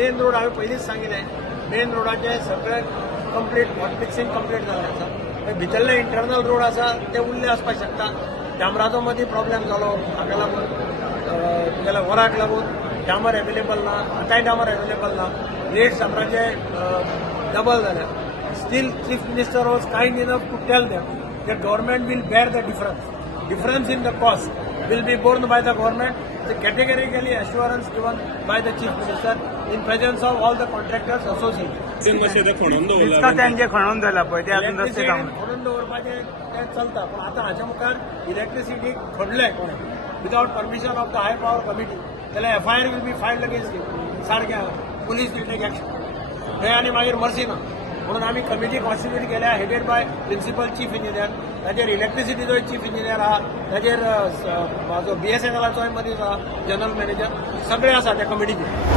Main road हांवें पयलींच सांगिल्लें मेन रोडाचे सगळे कंप्लीट हॉटमिक्सिंग कंप्लीट जाल्लें आसा भितरले इंटरनल रोड आसा ते उरले आसपाक शकता डांबराचो मदीं प्रॉब्लेम जालो हाका लागून तुगेल्या वराक लागून डांबर अवेलेबल ना आतांय डांबर अवेलेबल ना रेट्स डांबराचे डबल जाल्या still chief minister was kind enough to tell them that government will bear the difference in the cost will be borne by the government. The categorically assurance given by the chief minister in presence of all the contractors associated. इतका त्यांचे खणून झाला पळय ते अजून रस्ते काम खणून दवरपाचे ते चलता पण आता हाच्या मुखार इलेक्ट्रिसिटी खडले कोणे without permission of the high power committee जाल्यार FIR will be filed against हिम सारकें पुलीस विल टेक एक्शन थंय आनी मागीर मर्सी ना म्हणून आम्ही कमिटी कॉन्स्टिट्यूट केल्या headed by principal chief engineer ताचेर इलेक्ट्रिसिटीचो चीफ इंजिनियर आहा ताचेर म्हाजो BSNLचोय मनीस आहा जनरल मॅनेजर सगळे आसा त्या कमिटीचे